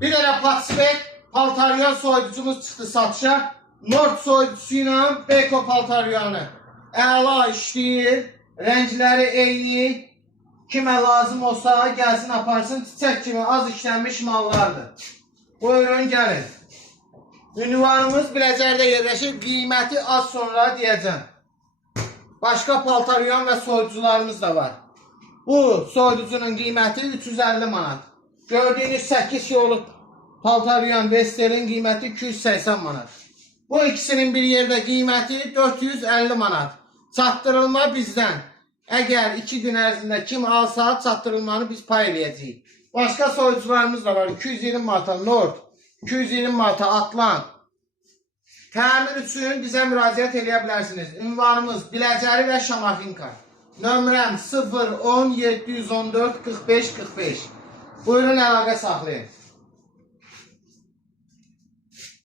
Bir dənə Patsbek paltaryan soyuducumuz çıxdı satışa. Nord soyuducusu ilə Beko paltaryanı. Əla işləyir. Rəngləri eyni. Kimə lazım olsa gəlsin aparsın. Çiçək kimi az işlənmiş mallardır. Buyurun gəlin. Ünvanımız Biləcərdə yerləşir. Qiyməti az sonra deyəcəm. Başqa paltaryan və soyuducularımız da var. Bu soyuducunun qiyməti 350 manat. Gördüyünüz 8 yolu paltaryan Vestel'in qiyməti 280 manat. Bu ikisinin bir yerdə qiyməti 450 manat. Çatdırılma bizdən. Əgər 2 gün ərzində kim alsa çatdırılmanı biz pay eləyəcəyik. Başqa soyuducularımız da var. 220 manata Nord, 220 manata Atlant. Təmir üçün bizə müraciət edə bilərsiniz. Ünvanımız Biləcəri və Şamaxınka. Nömrəm 010 714 45 45. Buyurun əlaqə saxlayın.